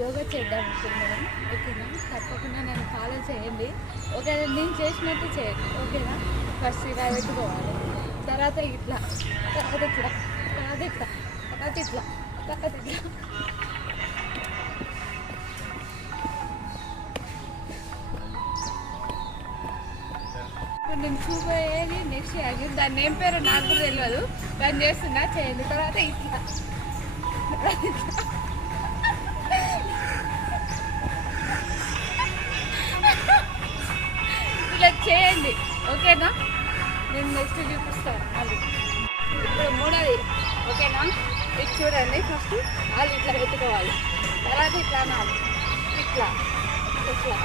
యోగా చేద్దాం అనుకుంటున్నాను. ఓకేనా? తప్పకుండా నన్ను ఫాలో చేయండి. ఓకే, నేను చేసినట్టు చేయండి. ఓకేనా? ఫస్ట్ ఇలా పెట్టుకోవాలి, తర్వాత ఇట్లా, తర్వాత ఇట్లా, తర్వాత ఇట్లా, తర్వాత ఇట్లా, తర్వాత ఇట్లా. ఇప్పుడు నేను చూపోయేది నెక్స్ట్ యాక్షన్. దాన్ని ఏం పేరు నాకు కూడా తెలియదు. దాన్ని చేస్తున్నా, చేయండి. తర్వాత ఇట్లా, ఇలా చేయండి. ఓకేనా? నేను నెక్స్ట్ చూపిస్తాను మళ్ళీ. ఇప్పుడు మూడోది. ఓకేనా? ఇది చూడండి. ఫస్ట్ వాళ్ళు ఇట్లా పెట్టుకోవాలి, తర్వాత ఇట్లా అనాలి, ఇట్లా ఇట్లా